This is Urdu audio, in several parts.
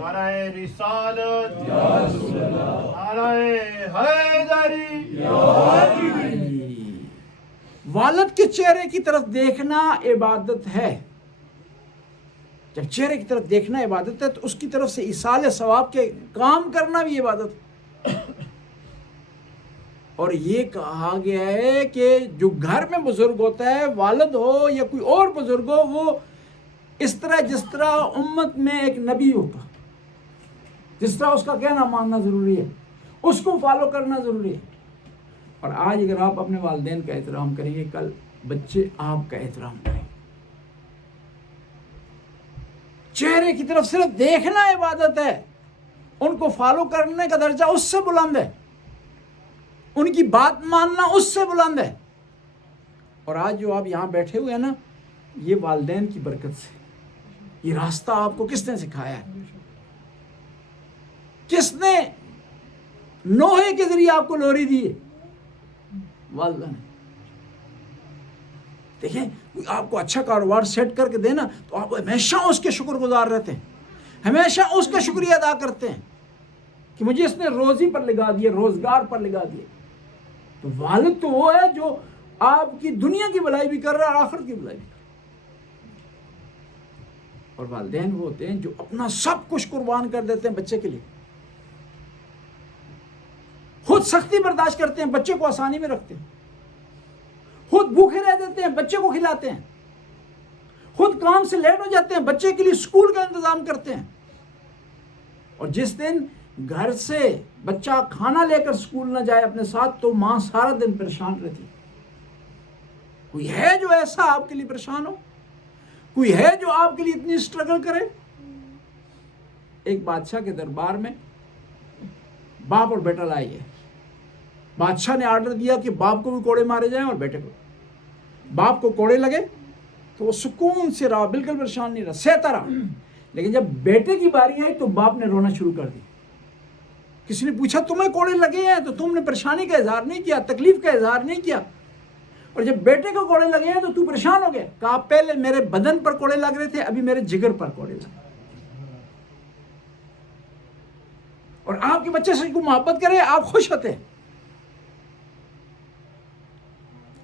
نعرہ رسالت نعرہ حیدری. والد کے چہرے کی طرف دیکھنا عبادت ہے. جب چہرے کی طرف دیکھنا عبادت ہے تو اس کی طرف سے ایصال ثواب کے کام کرنا بھی عبادت ہے. اور یہ کہا گیا ہے کہ جو گھر میں بزرگ ہوتا ہے، والد ہو یا کوئی اور بزرگ ہو، وہ اس طرح جس طرح امت میں ایک نبی ہوتا، جس طرح اس کا کہنا ماننا ضروری ہے، اس کو فالو کرنا ضروری ہے. اور آج اگر آپ اپنے والدین کا احترام کریں گے، کل بچے آپ کا احترام کریں گے. چہرے کی طرف صرف دیکھنا عبادت ہے، ان کو فالو کرنے کا درجہ اس سے بلند ہے، ان کی بات ماننا اس سے بلند ہے. اور آج جو آپ یہاں بیٹھے ہوئے ہیں نا، یہ والدین کی برکت سے. یہ راستہ آپ کو کس نے سکھایا ہے؟ کس نے نوحے کے ذریعے آپ کو لوری دی ہے؟ والدہ نے. دیکھیں، آپ کو اچھا کاروبار سیٹ کر کے دینا تو آپ ہمیشہ اس کے شکر گزار رہتے ہیں، ہمیشہ اس کا شکریہ ادا کرتے ہیں کہ مجھے اس نے روزی پر لگا دیے، روزگار پر لگا دیے. تو والد تو وہ ہے جو آپ کی دنیا کی بھلائی بھی کر رہا ہے اور آخرت کی بھلائی بھی کر رہا ہے. اور والدین وہ ہوتے ہیں جو اپنا سب کچھ قربان کر دیتے ہیں بچے کے لیے. خود سختی برداشت کرتے ہیں، بچے کو آسانی میں رکھتے ہیں. خود بھوکے رہ دیتے ہیں، بچے کو کھلاتے ہیں. خود کام سے لیٹ ہو جاتے ہیں، بچے کے لیے اسکول کا انتظام کرتے ہیں. اور جس دن گھر سے بچہ کھانا لے کر اسکول نہ جائے اپنے ساتھ تو ماں سارا دن پریشان رہتی. کوئی ہے جو ایسا آپ کے لیے پریشان ہو؟ کوئی ہے جو آپ کے لیے اتنی اسٹرگل کرے؟ ایک بادشاہ کے دربار میں باپ اور بیٹا لائے گئے. بادشاہ نے آرڈر دیا کہ باپ کو بھی کوڑے مارے جائیں اور بیٹے کو. باپ کو کوڑے لگے تو وہ سکون سے رہا، بالکل پریشان نہیں رہا، سہتا رہا. لیکن جب بیٹے کی باری آئی تو باپ نے رونا شروع کر دی. کسی نے پوچھا تمہیں کوڑے لگے ہیں تو تم نے پریشانی کا اظہار نہیں کیا، تکلیف کا اظہار نہیں کیا، اور جب بیٹے کو کوڑے لگے ہیں تو پریشان ہو گیا. کہا پہلے میرے بدن پر کوڑے لگ رہے تھے، ابھی میرے جگر پر کوڑے لگ رہے. اور آپ کے بچے سے کوئی محبت کرے آپ خوش ہوتے ہیں.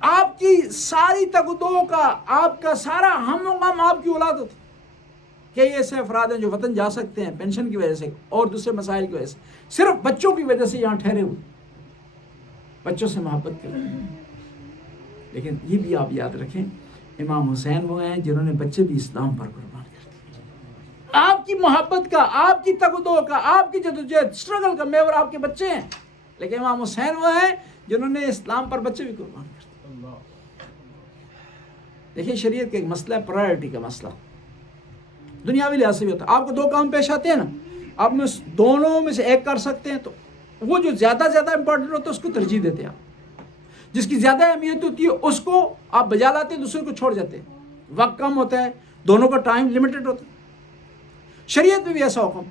آپ کی ساری تگدو کا، آپ کا سارا ہم و غم آپ کی اولاد ہوتی. کئی ایسے افراد ہیں جو وطن جا سکتے ہیں پینشن کی وجہ سے اور دوسرے مسائل کی وجہ سے، صرف بچوں کی وجہ سے یہاں ٹھہرے ہوئے، بچوں سے محبت کریں. لیکن یہ بھی آپ یاد رکھیں، امام حسین وہ ہیں جنہوں نے بچے بھی اسلام پر قربان کر دیے. آپ کی محبت کا، آپ کی تگدو کا، آپ کی جدوجہد، اسٹرگل کا میور آپ کے بچے ہیں. لیکن امام حسین وہ ہیں جنہوں نے اسلام پر بچے بھی قربان کر دیے. دیکھیں، شریعت کا ایک مسئلہ ہے، پرائرٹی کا مسئلہ. دنیاوی لحاظ سے بھی ہوتا ہے. آپ کو دو کام پیش آتے ہیں نا، آپ میں دونوں میں سے ایک کر سکتے ہیں تو وہ جو زیادہ امپورٹنٹ ہوتا ہے اس کو ترجیح دیتے ہیں. آپ جس کی زیادہ اہمیت ہوتی ہے اس کو آپ بجا لاتے ہیں، دوسرے کو چھوڑ جاتے ہیں. وقت کم ہوتا ہے، دونوں کا ٹائم لمیٹڈ ہوتا ہے. شریعت میں بھی ایسا حکم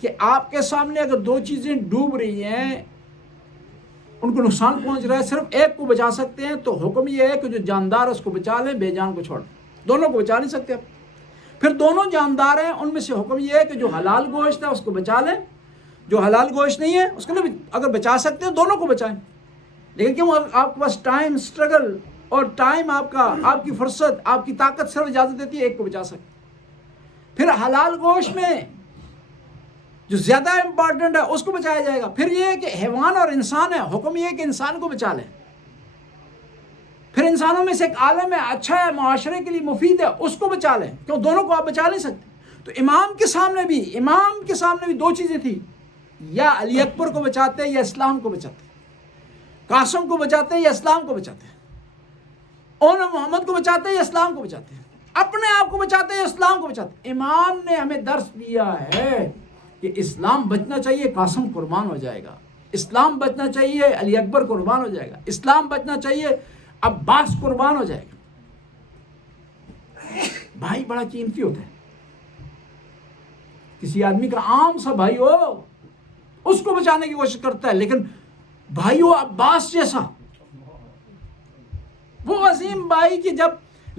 کہ آپ کے سامنے اگر دو چیزیں ڈوب رہی ہیں، ان کو نقصان پہنچ رہا ہے، صرف ایک کو بچا سکتے ہیں تو حکم یہ ہے کہ جو جاندار ہے اس کو بچا لیں، بے جان کو چھوڑ دیں. دونوں کو بچا نہیں سکتے آپ. پھر دونوں جاندار ہیں، ان میں سے حکم یہ ہے کہ جو حلال گوشت ہے اس کو بچا لیں، جو حلال گوشت نہیں ہے اس کو اگر بچا سکتے ہیں دونوں کو بچائیں. لیکن کیوں آپ کے پاس ٹائم، اسٹرگل اور ٹائم آپ کی فرصت، آپ کی طاقت صرف اجازت دیتی ہے ایک کو بچا سکتے. پھر حلال گوشت میں جو زیادہ امپورٹنٹ ہے اس کو بچایا جائے گا. پھر یہ ہے کہ حیوان اور انسان ہے، حکم یہ ہے کہ انسان کو بچا لیں. پھر انسانوں میں سے ایک عالم ہے، اچھا ہے، معاشرے کے لیے مفید ہے، اس کو بچا لیں. کیوں دونوں کو آپ بچا نہیں سکتے. تو امام کے سامنے بھی دو چیزیں تھیں، یا علی اکبر کو بچاتے یا اسلام کو بچاتے، قاسم کو بچاتے یا اسلام کو بچاتے، اون محمد کو بچاتے یا اسلام کو بچاتے، اپنے آپ کو بچاتے یا اسلام کو بچاتے. امام نے ہمیں درس دیا ہے کہ اسلام بچنا چاہیے، قاسم قربان ہو جائے گا. اسلام بچنا چاہیے، علی اکبر قربان ہو جائے گا. اسلام بچنا چاہیے، عباس قربان ہو جائے گا. بھائی بڑا قیمتی ہوتا ہے. کسی آدمی کا عام سا بھائی ہو اس کو بچانے کی کوشش کرتا ہے، لیکن بھائی ہو عباس جیسا، وہ عظیم بھائی کہ جب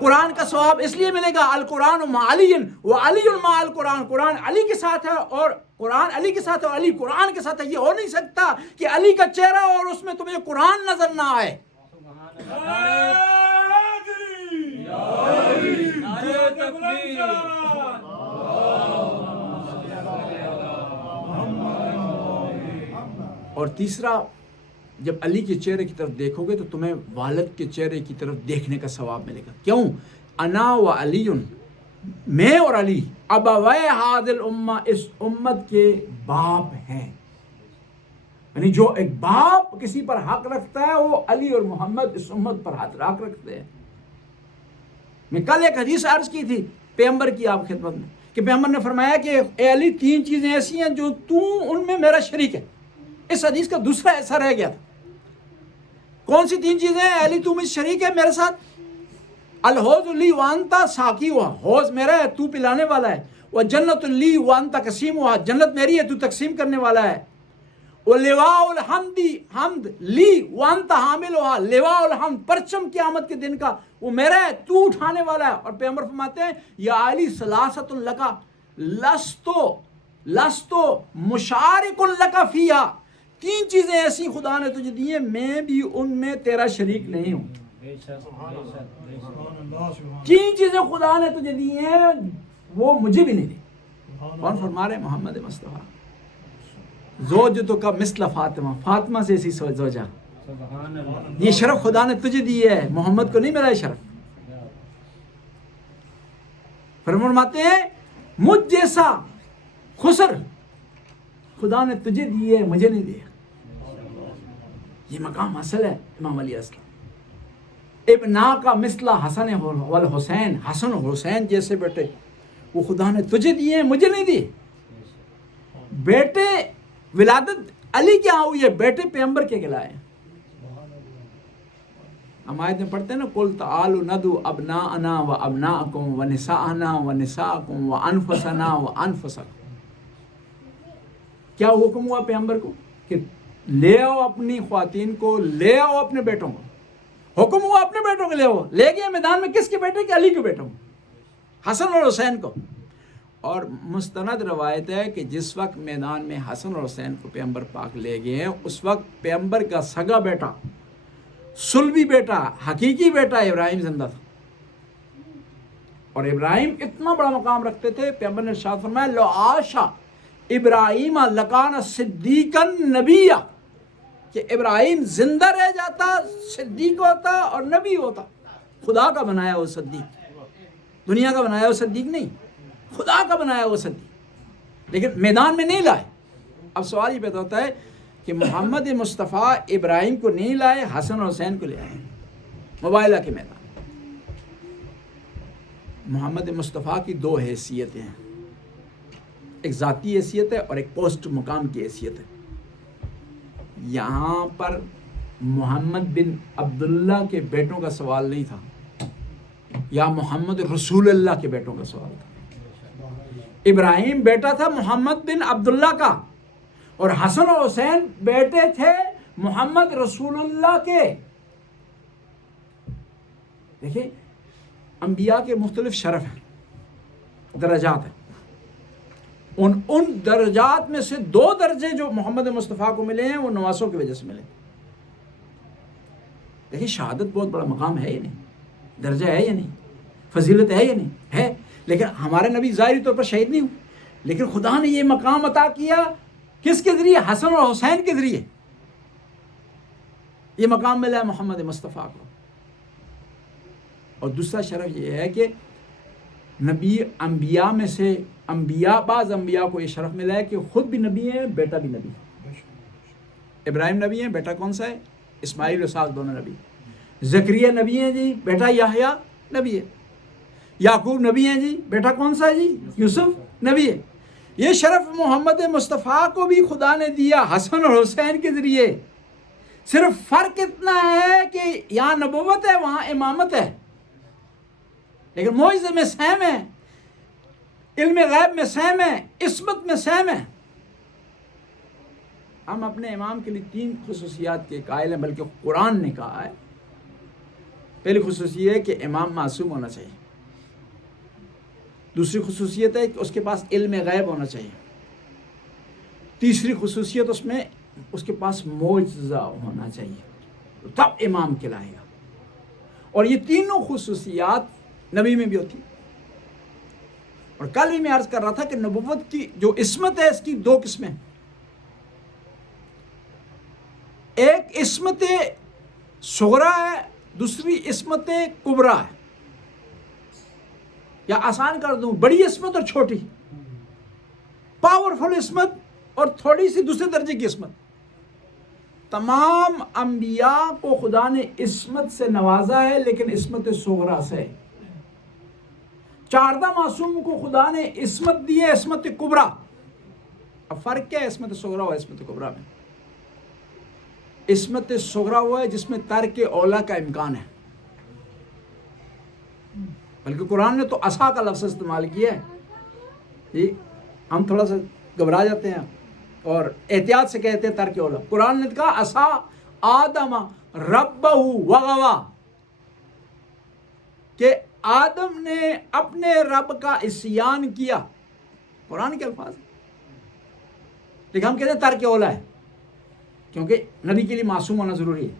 قرآن کا ثواب اس لیے ملے گا القرآن مع علی و علی مع القرآن، قرآن علی کے ساتھ ہے اور قرآن علی کے ساتھ ہے اور علی قرآن کے ساتھ ہے. یہ ہو نہیں سکتا کہ علی کا چہرہ اور اس میں تمہیں قرآن نظر نہ آئے. اور تیسرا، جب علی کے چہرے کی طرف دیکھو گے تو تمہیں والد کے چہرے کی طرف دیکھنے کا ثواب ملے گا. کیوں؟ انا و علی، میں اور علی ابوائے ہذ الامہ، اس امت کے باپ ہیں. یعنی جو ایک باپ کسی پر حق رکھتا ہے وہ علی اور محمد اس امت پر حق رکھتے ہیں. میں کل ایک حدیث عرض کی تھی پیغمبر کی آپ خدمت میں کہ پیغمبر نے فرمایا کہ اے علی 3 چیزیں ایسی ہیں جو تو ان میں میرا شریک ہے. اس حدیث کا دوسرا ایسا رہ گیا تھا. کون سی 3 چیزیں ہیں؟ علی تو مجھ شریک ہے میرے ساتھ. الحوض لی وانتا ساقی ہوا، حوض میرا ہے تو پلانے والا ہے. وہ جنت لی وانتا قسیم ہوا، جنت میری ہے تو تقسیم کرنے والا ہے. وہ لواء الحمد، حمد لی وانتا حامل ہوا، لواء الحمد پرچم قیامت کے دن کا وہ میرا ہے تو اٹھانے والا ہے. اور پیغمبر فرماتے ہیں یا علی ثلاثۃ لکا لستو مشارک لکا فیہا، 3 چیزیں ایسی خدا نے تجھے دی ہیں میں بھی ان میں تیرا شریک نہیں ہوں. 3 چیزیں خدا نے تجھے دی ہیں وہ مجھے بھی نہیں دی. کون فرما رہے ہیں؟ محمد مصطفیٰ. زوجتک مثل فاطمہ، فاطمہ سے ایسی زوجہ. یہ شرف خدا نے تجھے دی ہے، محمد کو نہیں ملا یہ شرف. فرماتے ہیں مجھ جیسا خسر خدا نے تجھے دی ہے مجھے نہیں دیا. یہ مقام حاصل ہے امام علیہ السلام. ابنا کا مثل حسن والحسین، حسن و حسین جیسے بیٹے وہ خدا نے تجھے دیے ہیں مجھے نہیں دیے. بیٹے ولادت علی کیا ہوئی ہے؟ بیٹے پیغمبر کے کہلائے. ہم آیت میں پڑھتے ہیں نا قل تعالوا ندعو ابناءنا و ابناءکم و نساءنا و نساءکم و انفسنا و انفسکم. کیا حکم ہوا پیغمبر کو کہ لے آؤ اپنی خواتین کو، لے آؤ اپنے بیٹوں کو. حکم ہوا اپنے بیٹوں کو لے آؤ. لے گئے میدان میں کس کے بیٹے کے؟ علی کے بیٹوں کو، حسن اور حسین کو. اور مستند روایت ہے کہ جس وقت میدان میں حسن اور حسین کو پیغمبر پاک لے گئے ہیں اس وقت پیغمبر کا سگا بیٹا، صلبی بیٹا، حقیقی بیٹا ابراہیم زندہ تھا. اور ابراہیم اتنا بڑا مقام رکھتے تھے، پیغمبر نے ارشاد فرمایا لو عاشا ابراہیم لکان صدیقا نبیہ، کہ ابراہیم زندہ رہ جاتا صدیق ہوتا اور نبی ہوتا. خدا کا بنایا وہ صدیق، دنیا کا بنایا وہ صدیق نہیں، خدا کا بنایا وہ صدیق. لیکن میدان میں نہیں لائے. اب سوال یہ پیدا ہوتا ہے کہ محمد مصطفیٰ ابراہیم کو نہیں لائے، حسن اور حسین کو لے آئے مبائلہ کے میدان. محمد مصطفیٰ کی 2 حیثیتیں ہیں، ایک ذاتی حیثیت ہے اور ایک پوسٹ مقام کی حیثیت ہے. یہاں پر محمد بن عبداللہ کے بیٹوں کا سوال نہیں تھا، یا محمد رسول اللہ کے بیٹوں کا سوال تھا. ابراہیم بیٹا تھا محمد بن عبداللہ کا اور حسن و حسین بیٹے تھے محمد رسول اللہ کے. دیکھیں انبیاء کے مختلف شرف ہیں، درجات ہیں. ان درجات میں سے 2 درجے جو محمد مصطفیٰ کو ملے ہیں وہ نواسوں کی وجہ سے ملے. دیکھیں شہادت بہت بڑا مقام ہے یا نہیں، درجہ ہے یا نہیں، فضیلت ہے یا نہیں ہے. لیکن ہمارے نبی ظاہری طور پر شہید نہیں ہوئے، لیکن خدا نے یہ مقام عطا کیا کس کے ذریعے؟ حسن اور حسین کے ذریعے. یہ مقام ملا ہے محمد مصطفیٰ کو. اور دوسرا شرف یہ ہے کہ نبی انبیاء میں سے بعض انبیاء کو یہ شرف ملا ہے کہ خود بھی نبی ہیں، بیٹا بھی نبی ہے. ابراہیم نبی ہیں، بیٹا کون سا ہے؟ اسماعیل و اسحاق دونوں نبی. زکریا نبی ہیں جی، بیٹا یحییٰ نبی ہے. یعقوب نبی ہیں جی، بیٹا کون سا ہے جی؟ یوسف نبی ہے. یہ شرف محمد مصطفیٰ کو بھی خدا نے دیا حسن اور حسین کے ذریعے. صرف فرق اتنا ہے کہ یہاں نبوت ہے وہاں امامت ہے، لیکن معجزے میں سیم ہے، علم غیب میں سیم ہے، عصمت میں سیم ہے. ہم اپنے امام کے لیے 3 خصوصیات کے قائل ہیں، بلکہ قرآن نے کہا ہے پہلی خصوصیت ہے کہ امام معصوم ہونا چاہیے. دوسری خصوصیت ہے کہ اس کے پاس علم غیب ہونا چاہیے. تیسری خصوصیت اس کے پاس معجزہ ہونا چاہیے، تب امام کہلائے گا. اور یہ تینوں خصوصیات نبی میں بھی ہوتی. اور کل بھی میں عرض کر رہا تھا کہ نبوت کی جو عصمت ہے اس کی دو قسمیں. ایک عصمت صغرا ہے، دوسری عصمت کبرا ہے. یا آسان کر دوں، بڑی عصمت اور چھوٹی، پاورفل عصمت اور تھوڑی سی دوسرے درجے کی عصمت. تمام انبیاء کو خدا نے عصمت سے نوازا ہے، لیکن عصمت صغرا سے. 14 معصوم کو خدا نے عصمت دی ہے، عصمت کبرا. اب فرق کیا ہے عصمت صغرا اور عصمت کبرا میں؟ عصمت صغرا وہ ہے جس میں ترک اولا کا امکان ہے. بلکہ قرآن نے تو عصا کا لفظ استعمال کیا ہے. جی ہم تھوڑا سا گھبرا جاتے ہیں اور احتیاط سے کہتے ہیں ترک اولا. قرآن نے کہا عصا آدم ربہ وغوا، کہ آدم نے اپنے رب کا عصیان کیا. قرآن کے الفاظ، لیکن ہم کہتے ہیں ترک اولا ہے کیونکہ نبی کے لیے معصوم ہونا ضروری ہے.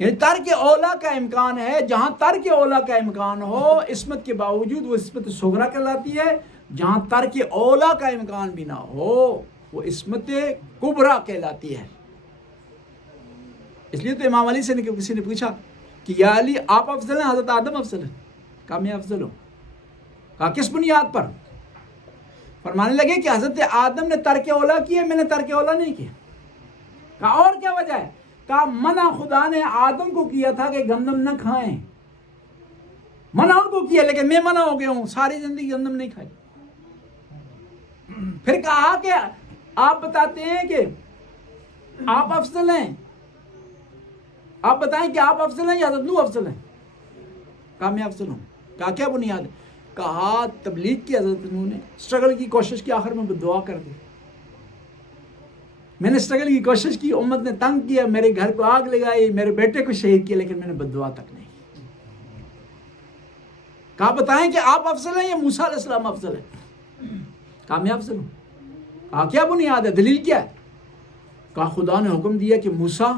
یعنی ترک اولا کا امکان ہے. جہاں ترک اولا کا امکان ہو عصمت کے باوجود وہ عصمت صغرا کہلاتی ہے. جہاں ترک اولا کا امکان بھی نہ ہو وہ عصمت کبرا کہلاتی ہے. اس لیے تو امام علی سے کسی نے پوچھا کہ یا علی آپ افضل ہیں حضرت آدم افضل ہیں؟ کہا میں افضل ہوں. کہا کس بنیاد پر؟ فرمانے لگے کہ حضرت آدم نے ترک اولا کیا، میں نے ترک اولا نہیں کیا. کہا اور کیا وجہ ہے؟ کہا منع خدا نے آدم کو کیا تھا کہ گندم نہ کھائیں، منع ان کو کیا، لیکن میں منع ہو گیا ہوں، ساری زندگی گندم نہیں کھائی. پھر کہا کہ آپ بتاتے ہیں کہ آپ افضل ہیں، آپ بتائیں کہ آپ افضل ہیں یا حضرت نوح افضل ہیں؟ کہا میں افضل ہوں. کہا کیا بنیاد ہے؟ کہا تبلیغ کی حضرت نوح نے اسٹرگل کی کوشش کی، آخر میں دعا کر دی. میں نے اسٹرگل کی کوشش کی، امت نے تنگ کیا، میرے گھر کو آگ لگائی، میرے بیٹے کو شہید کیا، لیکن میں نے بددعا تک نہیں. کہا بتائیں کہ آپ افضل ہیں یا موسیٰ علیہ السلام افضل ہیں؟ کہا میں افضل ہوں. کہا کیا بنیاد ہے، دلیل کیا ہے؟ کہا خدا نے حکم دیا کہ موسیٰ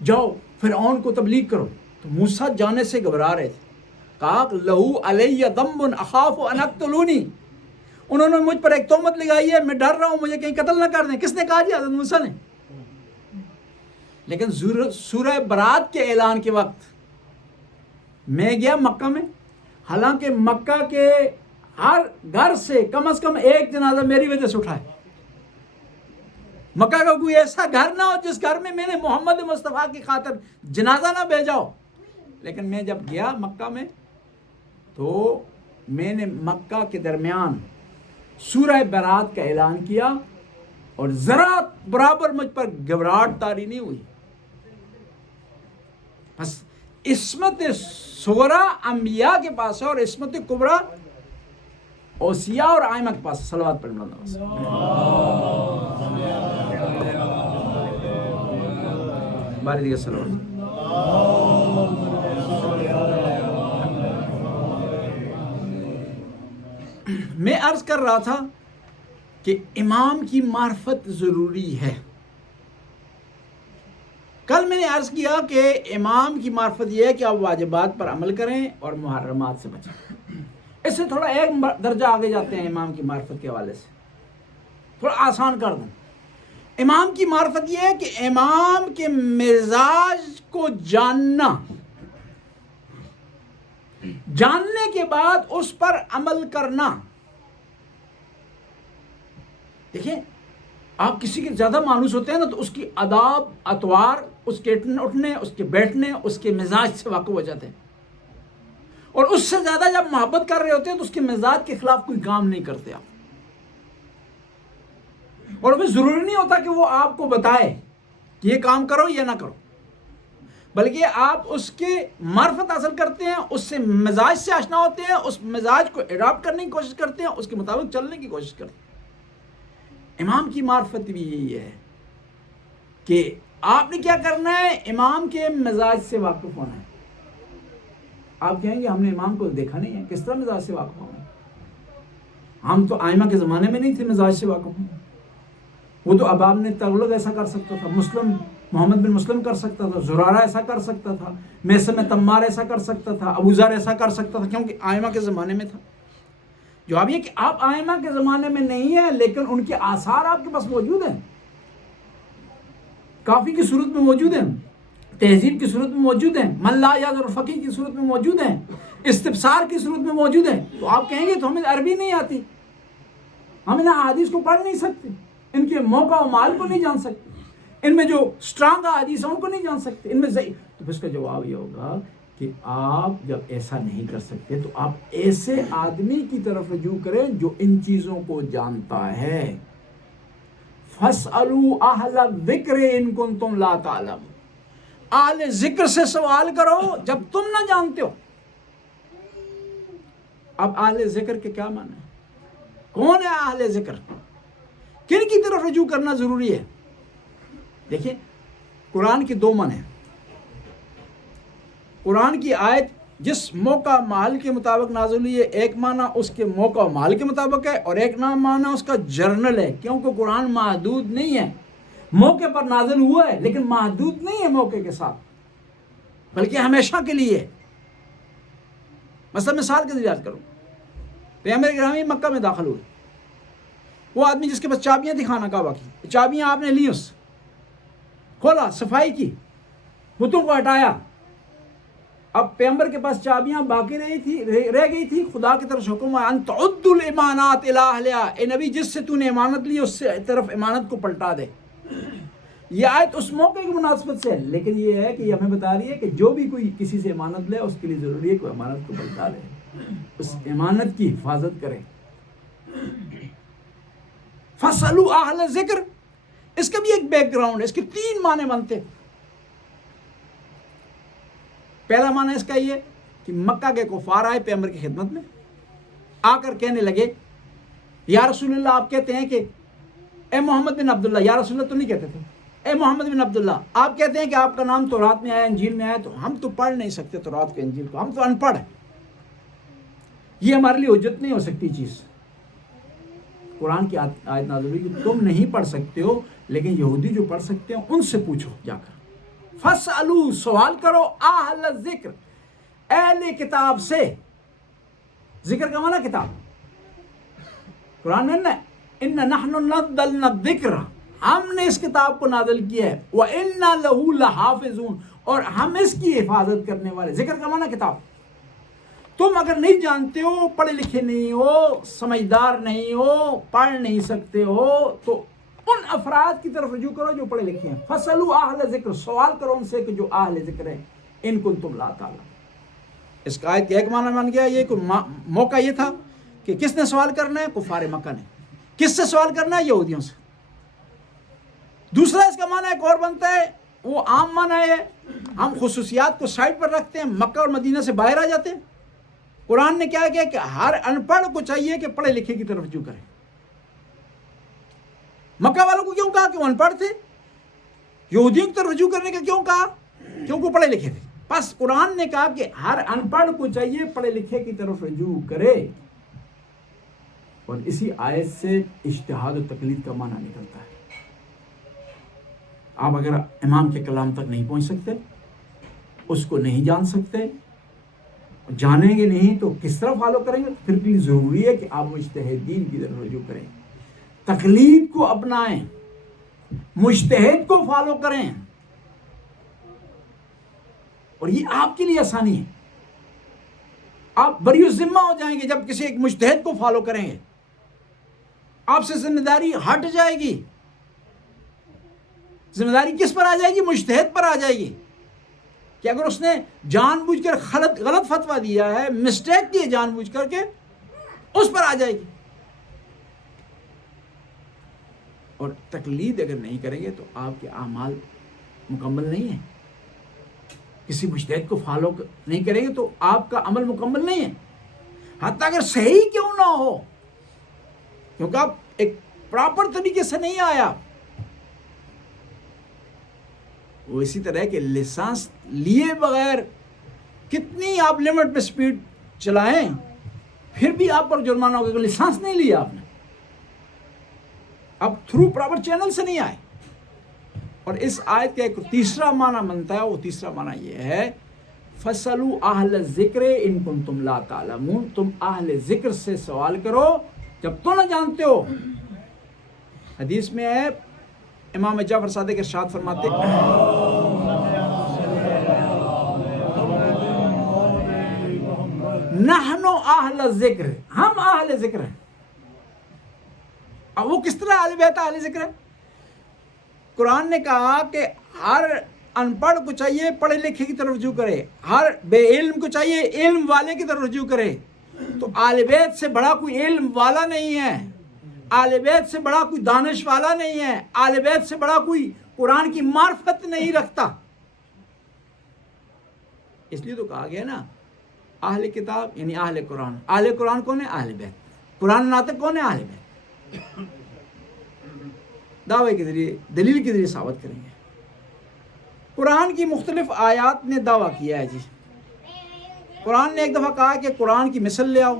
جاؤ فرعون کو تبلیغ کرو. تو موسیٰ جانے سے گھبرا رہے تھے. کہا لہو علیہ ذنب اخاف ان یقتلونی، انہوں نے مجھ پر ایک تہمت لگائی ہے، میں ڈر رہا ہوں مجھے کہیں قتل نہ کر دیں. کس نے کہا؟ جی حضرت موسیٰ نے. لیکن سورہ برات کے اعلان کے وقت میں گیا مکہ میں، حالانکہ مکہ کے ہر گھر سے کم از کم ایک جنازہ میری وجہ سے اٹھا ہے. مکہ کا کوئی ایسا گھر نہ ہو جس گھر میں میں نے محمد مصطفیٰ کی خاطر جنازہ نہ بھیجا ہو. لیکن میں جب گیا مکہ میں تو میں نے مکہ کے درمیان سورہ برات کا اعلان کیا اور ذرا برابر مجھ پر گھبراہٹ طاری نہیں ہوئی. بس عصمت صغرا انبیاء کے پاس ہے اور عصمت کبرا اوصیاء اور ائمہ کے پاس. صلوات پڑھیں باری دیگر صلوات. میں عرض کر رہا تھا کہ امام کی معرفت ضروری ہے. کل میں نے عرض کیا کہ امام کی معرفت یہ ہے کہ آپ واجبات پر عمل کریں اور محرمات سے بچیں. اس سے تھوڑا ایک درجہ آگے جاتے ہیں امام کی معرفت کے حوالے سے، تھوڑا آسان کر دوں. امام کی معرفت یہ ہے کہ امام کے مزاج کو جاننا، جاننے کے بعد اس پر عمل کرنا. دیکھیں آپ کسی کے زیادہ مانوس ہوتے ہیں نا تو اس کی آداب اطوار، اس کے اٹھنے، اس کے بیٹھنے، اس کے مزاج سے واقف ہو جاتے ہیں. اور اس سے زیادہ جب محبت کر رہے ہوتے ہیں تو اس کے مزاج کے خلاف کوئی کام نہیں کرتے آپ. اور وہ ضروری نہیں ہوتا کہ وہ آپ کو بتائے کہ یہ کام کرو یا نہ کرو، بلکہ آپ اس کے معرفت حاصل کرتے ہیں، اس سے مزاج سے آشنا ہوتے ہیں، اس مزاج کو اڈاپٹ کرنے کی کوشش کرتے ہیں، اس کے مطابق چلنے کی کوشش کرتے ہیں. امام کی معرفت بھی یہی ہے کہ آپ نے کیا کرنا ہے؟ امام کے مزاج سے واقف ہونا ہے. آپ کہیں گے ہم نے امام کو دیکھا نہیں ہے، کس طرح مزاج سے واقف ہونا ہے؟ ہم تو آئمہ کے زمانے میں نہیں تھے مزاج سے واقف ہونا. وہ تو اباب نے تغلق ایسا کر سکتا تھا، مسلم محمد بن مسلم کر سکتا تھا، زرارہ ایسا کر سکتا تھا، میثم تمار ایسا کر سکتا تھا، ابو ذر ایسا کر سکتا تھا، کیونکہ آئمہ کے زمانے میں تھا. جواب یہ کہ آپ آئمہ کے زمانے میں نہیں ہیں لیکن ان کے آثار آپ کے پاس موجود ہیں، کافی کی صورت میں موجود ہیں، تہذیب کی صورت میں موجود ہیں، من لا یعذر الفقیہ کی صورت میں موجود ہیں، استفسار کی صورت میں موجود ہیں. تو آپ کہیں گے تو ہمیں عربی نہیں آتی، ہم ان احادیث کو پڑھ نہیں سکتے، ان کے موقع و مال کو نہیں جان سکتے، ان میں جو اسٹرانگ احادیث ہیں ان کو نہیں جان سکتے، ان میں تو اس کا جواب یہ ہوگا کہ آپ جب ایسا نہیں کر سکتے تو آپ ایسے آدمی کی طرف رجوع کریں جو ان چیزوں کو جانتا ہے. فَاسْأَلُوا أَهْلَ الذِّكْرِ إِن كُنتُمْ لَا تَعْلَمُونَ. اہل ذکر سے سوال کرو جب تم نہ جانتے ہو. اب اہل ذکر کے کیا معنی ہے؟ کون ہے اہل ذکر؟ کن کی طرف رجوع کرنا ضروری ہے؟ دیکھیں قرآن کی دو معنی ہیں. قرآن کی آیت جس موقع محل کے مطابق نازل ہوئی ہے، ایک معنی اس کے موقع و محل کے مطابق ہے، اور ایک معنی اس کا جرنل ہے، کیونکہ قرآن محدود نہیں ہے. موقع پر نازل ہوا ہے لیکن محدود نہیں ہے موقع کے ساتھ، بلکہ ہمیشہ کے لیے. مثلا مثال کے ذریعے یاد کرو، پیغمبر گرامی مکہ میں داخل ہوئے، وہ آدمی جس کے پاس چابیاں تھی خانہ کعبہ کی، چابیاں آپ نے لی، اس کھولا، صفائی کی، بتوں کو ہٹایا. اب پیغمبر کے پاس چابیاں باقی رہ گئی تھی. خدا کی طرف حکم ہے ان تعدوا الامانات الی اہلہا، اے نبی جس سے تو نے امانت لی اس سے طرف امانت کو پلٹا دے. یہ آیت اس موقع کی مناسبت سے ہے، لیکن یہ ہے کہ یہ ہمیں بتا رہی ہے کہ جو بھی کوئی کسی سے امانت لے اس کے لیے ضروری ہے کہ امانت کو پلٹا دے، اس امانت کی حفاظت کرے. فَاسْأَلُوا أَهْلَ الذِّكْرِ، اس کا بھی ایک بیک گراؤنڈ ہے، اس کے تین معنی بنتے. پہلا معنی اس کا یہ کہ مکہ کے کفار آئے پیغمبر کی خدمت میں، آ کر کہنے لگے یا رسول اللہ، آپ کہتے ہیں کہ اے محمد بن عبداللہ، یا رسول اللہ تو نہیں کہتے تھے، اے محمد بن عبداللہ، آپ کہتے ہیں کہ آپ کا نام تورات میں آیا، انجیل میں آیا، تو ہم تو پڑھ نہیں سکتے تورات کے انجیل کو، ہم تو ان پڑھ ہیں، یہ ہمارے لیے حجت نہیں ہو سکتی چیز. قرآن کی آیت نازل ہوئی کہ تم نہیں پڑھ سکتے ہو لیکن یہودی جو پڑھ سکتے ہیں ان سے پوچھو جا کر. فَاسْأَلُوا، سوال کرو، اہل الذکر، اہل کتاب سے. ذکر کا معنی کتاب. قرآن میں اِنَّا نَحْنُ نَزَّلْنَا الذِّکْرَ، ہم نے اس کتاب کو نازل کیا ہے، وَإِنَّا لَهُ لَحَافِظُونَ، اور ہم اس کی حفاظت کرنے والے. ذکر کا معنی کتاب. تم اگر نہیں جانتے ہو، پڑھے لکھے نہیں ہو، سمجھدار نہیں ہو، پڑھ نہیں سکتے ہو، تو ان افراد کی طرف رجوع کرو جو پڑھے لکھے ہیں. فَاسْأَلُوا أَهْلَ الذِّکْرِ، سوال کرو ان سے کہ جو اہل ذکر ہیں. ان کنتم لا تعلمون. اس کا آیت کا ایک معنی بن گیا یہ کہ موقع یہ تھا کہ کس نے سوال کرنا ہے؟ کفار مکہ نے. کس سے سوال کرنا ہے؟ یہودیوں سے. دوسرا اس کا معنی ایک اور بنتا ہے، وہ عام معنی ہے، ہم خصوصیات کو سائڈ پر رکھتے ہیں، مکہ اور مدینہ سے باہر آ جاتے ہیں. قرآن نے کیا کیا کہ ہر ان پڑھ کو چاہیے کہ پڑھے لکھے کی طرف رجوع کرے. مکہ والوں کو کیوں کہا کہ وہ ان پڑھ تھے؟ یہودیوں کی طرف رجوع کرنے کا کیوں کہا؟ کیونکہ وہ پڑھے لکھے تھے. بس قرآن نے کہا کہ ہر ان پڑھ کو چاہیے پڑھے لکھے کی طرف رجوع کرے. اور اسی آیت سے اجتہاد و تقلید کا معنی نکلتا ہے. آپ اگر امام کے کلام تک نہیں پہنچ سکتے، اس کو نہیں جان سکتے، جانیں گے نہیں تو کس طرح فالو کریں گے؟ پھر بھی ضروری ہے کہ آپ مجتہدین کی طرف رجوع کریں، تقلید کو اپنائیں، مجتہد کو فالو کریں. اور یہ آپ کے لیے آسانی ہے، آپ بری الذمہ ہو جائیں گے جب کسی ایک مجتہد کو فالو کریں گے. آپ سے ذمہ داری ہٹ جائے گی. ذمہ داری کس پر آ جائے گی؟ مجتہد پر آ جائے گی کہ اگر اس نے جان بوجھ کر غلط فتویٰ دیا ہے، مسٹیک کی ہے جان بوجھ کر کے، اس پر آ جائے گی. اور تقلید اگر نہیں کریں گے تو آپ کے اعمال مکمل نہیں ہیں. کسی مجتہد کو فالو نہیں کریں گے تو آپ کا عمل مکمل نہیں ہے، حتیٰ اگر صحیح کیوں نہ ہو، کیونکہ آپ ایک پراپر طریقے سے نہیں آیا. وہ اسی طرح کہ لائسنس لیے بغیر کتنی آپ لمٹ پہ سپیڈ چلائیں پھر بھی آپ پر جرمانہ ہوگا کہ لائسنس نہیں لیا آپ نے، اب تھرو پراپر چینل سے نہیں آئے۔ اور اس آیت کا ایک تیسرا معنی بنتا ہے، وہ تیسرا معنی یہ ہے فَاسْأَلُوا أَهْلَ الذِّكْرِ إِن كُنتُمْ لَا تَعْلَمُونَ، تم اہل ذکر سے سوال کرو جب تو نہ جانتے ہو۔ حدیث میں ہے، امام جعفر صادق ارشاد فرماتے نحن اہل الذکر، ہم اہل ذکر ہیں۔ اب وہ کس طرح اہل بیت اہل ذکر ہے؟ قرآن نے کہا کہ ہر ان پڑھ کو چاہیے پڑھے لکھے کی طرف رجوع کرے، ہر بے علم کو چاہیے علم والے کی طرف رجوع کرے۔ تو اہل بیت سے بڑا کوئی علم والا نہیں ہے، اہل بیت سے بڑا کوئی دانش والا نہیں ہے، اہل بیت سے بڑا کوئی قرآن کی معرفت نہیں رکھتا۔ اس لیے تو کہا گیا نا اہل کتاب یعنی اہل قرآن۔ اہل قرآن کون ہے؟ اہل بیت۔ قرآن ناطق کون ہے؟ اہل بیت۔ دعوے کے ذریعے، دلیل کے ذریعے ثابت کریں گے۔ قرآن کی مختلف آیات نے دعویٰ کیا ہے جی۔ قرآن نے ایک دفعہ کہا کہ قرآن کی مثل لے آؤ،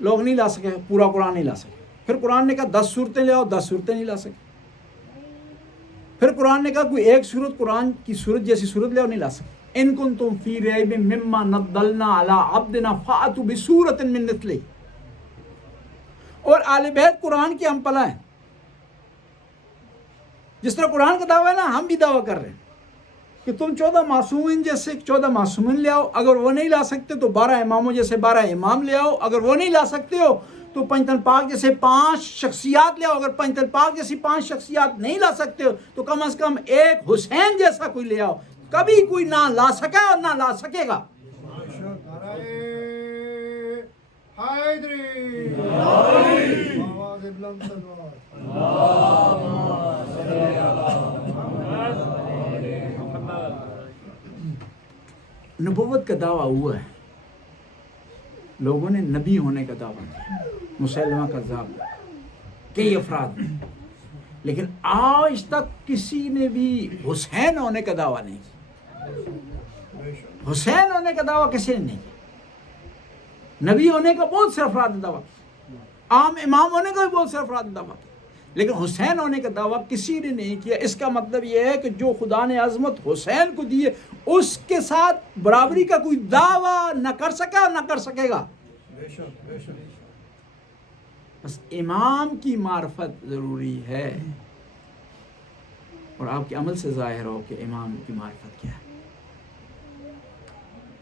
لوگ نہیں لا سکے، پورا قرآن نہیں لا سکے۔ پھر قرآن نے کہا 10 صورتیں لے آؤ، 10 صورتیں نہیں لا سکے۔ پھر قرآن نے کہا کوئی ایک صورت قرآن کی صورت جیسی صورت لے آؤ، نہیں لا سکے۔ ان کنتم فی ریب مما نزلنا علی عبدنا فأتوا بسورۃ من مثلہ۔ اور آل بیت قرآن کے ہم پلہ ہیں۔ جس طرح قرآن کا دعویٰ ہے نا، ہم بھی دعویٰ کر رہے ہیں کہ تم 14 معصومین جیسے 14 معصومین لے آؤ، اگر وہ نہیں لا سکتے تو 12 اماموں جیسے 12 امام لے آؤ، اگر وہ نہیں لا سکتے ہو تو پنجتن پاک جیسے 5 شخصیات لے آؤ، اگر پنجتن پاک جیسی 5 شخصیات نہیں لا سکتے ہو تو کم از کم ایک حسین جیسا کوئی لے آؤ۔ کبھی کوئی نہ لا سکا اور نہ لا سکے گا۔ نبوت کا دعویٰ ہوا ہے، لوگوں نے نبی ہونے کا دعویٰ کیا، مسلمہ کذاب، کئی افراد، لیکن آج تک کسی نے بھی حسین ہونے کا دعویٰ نہیں کیا۔ حسین ہونے کا دعویٰ کسی نے نہیں کیا۔ نبی ہونے کا بہت سے افراد نے دعویٰ کیا، عام امام ہونے کا بھی بہت سے افراد نے دعویٰ کیا، لیکن حسین ہونے کا دعویٰ کسی نے نہیں کیا۔ اس کا مطلب یہ ہے کہ جو خدا نے عظمت حسین کو دی ہے اس کے ساتھ برابری کا کوئی دعویٰ نہ کر سکا اور نہ کر سکے گا۔ بس امام کی معرفت ضروری ہے، اور آپ کے عمل سے ظاہر ہو کہ امام کی معرفت کیا ہے۔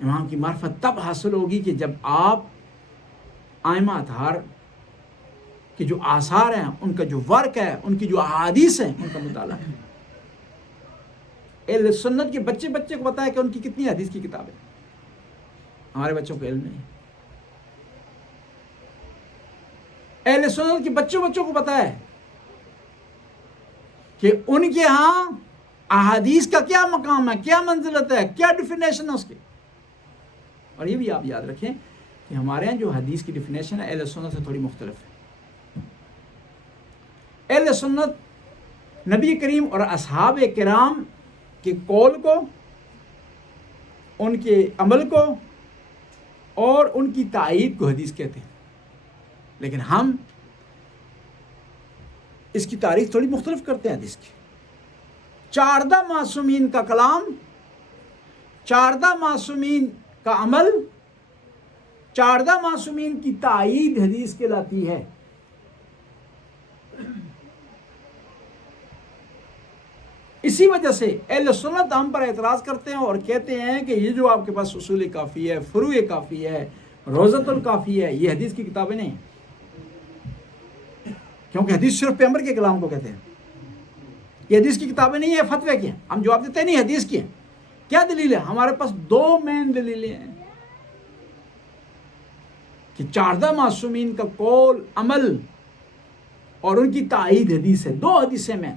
امام کی معرفت تب حاصل ہوگی کہ جب آپ ائمہ اطہار کہ جو آثار ہیں، ان کا جو ورک ہے، ان کی جو احادیث ہیں، ان کا مطالعہ ہے۔ اہل سنت کے بچے کو پتا ہے کہ ان کی کتنی حدیث کی کتابیں، ہمارے بچوں کو علم نہیں۔ اہل سنت کے بچوں کو پتا ہے کہ ان کے ہاں احادیث کا کیا مقام ہے، کیا منزلت ہے، کیا ڈیفینیشن ہے اس کی۔ اور یہ بھی آپ یاد رکھیں کہ ہمارے یہاں جو حدیث کی ڈیفینیشن ہے اہل سنت سے تھوڑی مختلف ہے۔ اہل سنت نبی کریم اور اصحاب کرام کے قول کو، ان کے عمل کو اور ان کی تائید کو حدیث کہتے ہیں، لیکن ہم اس کی تاریخ تھوڑی مختلف کرتے ہیں حدیث کی۔ 14 معصومین کا کلام، 14 معصومین کا عمل، 14 معصومین کی تائید حدیث کہلاتی ہے۔ اسی وجہ سے اہل سنت ہم پر اعتراض کرتے ہیں اور کہتے ہیں کہ یہ جو آپ کے پاس اصول کافی ہے، فروع کافی ہے، روضۃ الکافی ہے، یہ حدیث کی کتابیں نہیں، کیونکہ حدیث صرف پیغمبر کے کلام کو کہتے ہیں۔ یہ حدیث کی کتابیں نہیں ہیں، فتوے کی ہیں۔ ہم جواب دیتے ہیں نہیں، حدیث کی ہیں۔ کیا دلیل ہے؟ ہمارے پاس 2 مین دلیلیں ہیں کہ 14 معصومین کا قول، عمل اور ان کی تائید حدیث ہے۔ 2 حدیثیں میں،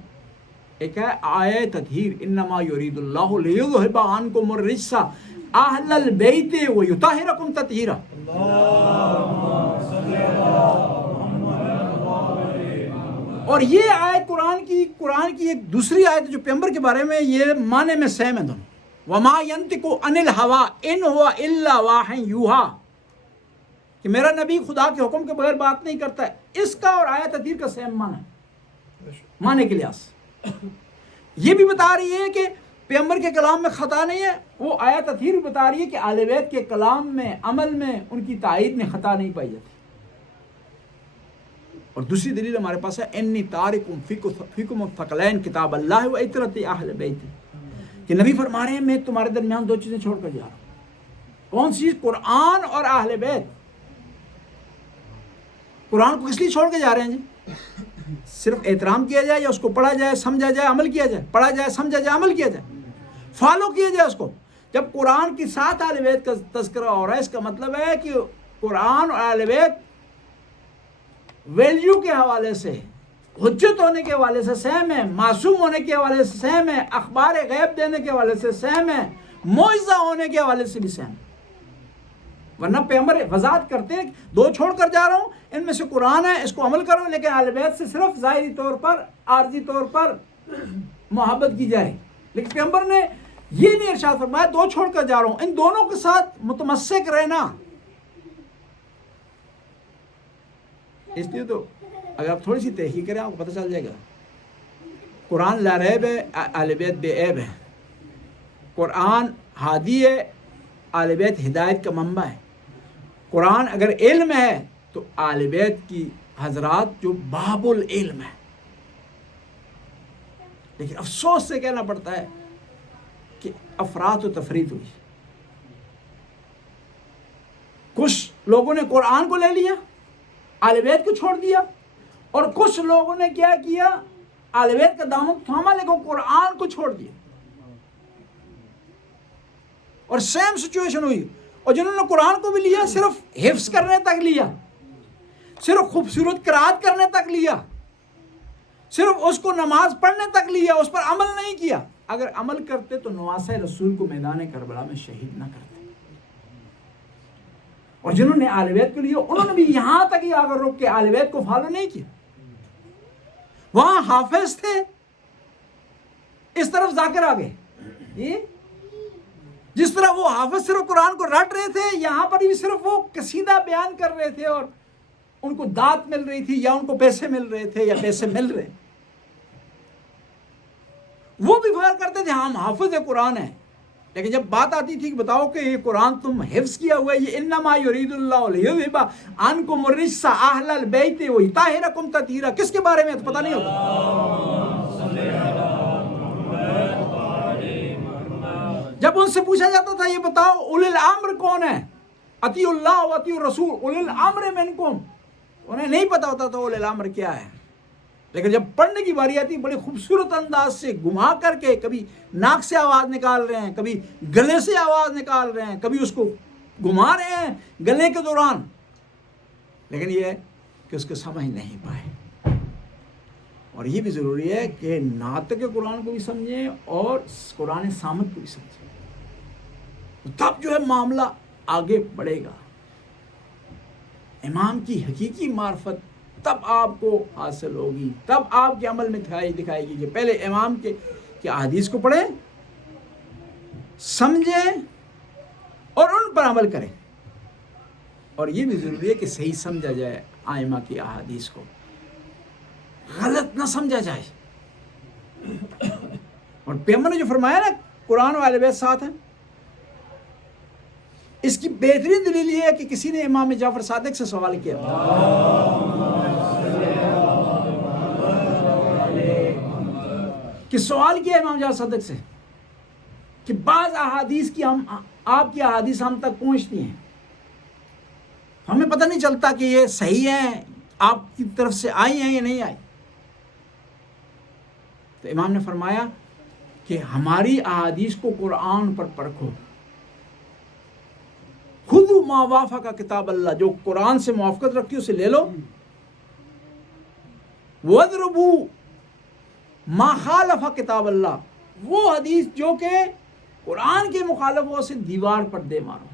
ایک ہے آیہ تطہیر، انما یرید اللہ لیذھب عنکم الرجس اہل البیت ویطہرکم تطہیرا۔ اور یہ آیت قرآن کی ایک دوسری آیت جو پیغمبر کے بارے میں یہ معنی میں سیم ہے دونوں. وما ينطق عن الهوى ان هو الا وحی یوحی کہ میرا نبی خدا کے حکم کے بغیر بات نہیں کرتا ہے. اس کا اور آیت تطہیر کا سیم معنی ہے معنی کے لحاظ. یہ بھی بتا رہی ہے کہ پیغمبر کے کلام میں خطا نہیں ہے. وہ آیت تطہیر بھی بتا رہی ہے کہ اہل بیت کے کلام میں عمل میں ان کی تائید میں خطا نہیں پائی جاتی. اور دوسری دلیل ہمارے پاس ہے انی تارکم فیکم الثقلین کتاب اللہ و عترت اہل بیت کہ نبی فرما رہے ہیں میں تمہارے درمیان دو چیزیں چھوڑ کر جا رہا ہوں. کون سی چیز؟ قرآن اور اہل بیت. قرآن کو کس لیے چھوڑ کے جا رہے ہیں جی؟ صرف احترام کیا جائے یا اس کو پڑھا جائے سمجھا جائے عمل کیا جائے؟ پڑھا جائے سمجھا جائے عمل کیا جائے فالو کیا جائے اس کو. جب قرآن کے ساتھ اہل بیت کا تذکرہ ہو رہا ہے اس کا مطلب ہے کہ قرآن اور اہل بیت ویلیو کے حوالے سے حجت ہونے کے حوالے سے سیم ہے, معصوم ہونے کے حوالے سے سیم ہے, اخبار غیب دینے کے حوالے سے سیم ہے, معجزہ ہونے کے حوالے سے بھی سیم ہے. ورنہ پیغمبر وضاحت کرتے ہیں دو چھوڑ کر جا رہا ہوں ان میں سے قرآن ہے اس کو عمل کرو لیکن اہل بیت سے صرف ظاہری طور پر عارضی طور پر محبت کی جائے. لیکن پیغمبر نے یہ نہیں ارشاد فرمایا دو چھوڑ کر جا رہا ہوں, ان دونوں کے ساتھ متمسک رہنا. اس لیے تو اگر آپ تھوڑی سی تحقیق کریں آپ کو پتہ چل جائے گا قرآن لا ریب ہے اہل بیت بے عیب ہے. قرآن ہادی ہے اہل بیت ہدایت کا منبع ہے. قرآن اگر علم ہے تو اہل بیت کی حضرات جو باب العلم ہے. لیکن افسوس سے کہنا پڑتا ہے کہ افراط و تفریط ہوئی. کچھ لوگوں نے قرآن کو لے لیا اہل بیت کو چھوڑ دیا اور کچھ لوگوں نے کیا کیا اہل بیت کا دامن تھاما لیکن قرآن کو چھوڑ دیا. اور سیم سچویشن ہوئی. اور جنہوں نے قرآن کو بھی لیا صرف حفظ کرنے تک لیا, صرف خوبصورت قرات کرنے تک لیا, صرف اس کو نماز پڑھنے تک لیا, اس پر عمل نہیں کیا. اگر عمل کرتے تو نواسہ رسول کو میدان کربلا میں شہید نہ کرتے. اور جنہوں نے اہل بیت کو لیا انہوں نے بھی یہاں تک ہی آگر روک کے اہل بیت کو فالو نہیں کیا. وہاں حافظ تھے اس طرف ذاکر آ گئے. جس طرح وہ حافظ صرف قرآن کو رٹ رہے تھے یہاں پر بھی صرف وہ قصیدہ بیان کر رہے تھے اور ان کو داد مل رہی تھی یا ان کو پیسے مل رہے تھے یا پیسے مل رہے. وہ بھی فخر کرتے تھے ہم حافظ قرآن ہیں. لیکن جب بات آتی تھی کہ بتاؤ کہ یہ قرآن تم حفظ کیا ہوا ہے یہ انما یرید اللہ لیذھب عنکم الرجس اہل البیت ویطہرکم تطہیرا, کس کے بارے میں تو پتہ نہیں ہوتا. جب ان سے پوچھا جاتا تھا یہ بتاؤ اولی الامر کون ہے, اطیعوا اللہ و اطیعوا الرسول, اولی الامر منکم, انہیں نہیں پتا ہوتا تھا اولی الامر کیا ہے. لیکن جب پڑھنے کی باری آتی بڑے خوبصورت انداز سے گھما کر کے کبھی ناک سے آواز نکال رہے ہیں, کبھی گلے سے آواز نکال رہے ہیں, کبھی اس کو گھما رہے ہیں گلے کے دوران, لیکن یہ کہ اس کو سمجھ نہیں پائے. اور یہ بھی ضروری ہے کہ ناطق قرآن کو بھی سمجھیں اور قرآن صامت کو بھی سمجھیں, تب جو ہے معاملہ آگے بڑھے گا. امام کی حقیقی معرفت تب آپ کو حاصل ہوگی, تب آپ کے عمل میں دکھائے گی کہ پہلے امام کے احادیث کو پڑھیں, سمجھیں اور ان پر عمل کریں. اور یہ بھی ضروری ہے کہ صحیح سمجھا جائے ائمہ کی احادیث کو, غلط نہ سمجھا جائے. اور پیغمبر نے جو فرمایا نا قرآن و اہل بیت ساتھ ہیں, اس کی بہترین دلیل یہ ہے کہ کسی نے امام جعفر صادق سے سوال کیا کہ سوال کیا امام جعفر صادق سے کہ بعض احادیث کی آپ کی احادیث ہم تک پہنچتی ہیں, ہمیں پتہ نہیں چلتا کہ یہ صحیح ہیں آپ کی طرف سے آئی ہیں یا نہیں آئی. تو امام نے فرمایا کہ ہماری احادیث کو قرآن پر پرکھو, خذوا ما وافق کتاب اللہ, جو قرآن سے موافقت رکھتی اسے لے لو, واضربوا ما خالف کتاب اللہ, وہ حدیث جو کہ قرآن کے مخالف ہو اسے دیوار پر دے مارو.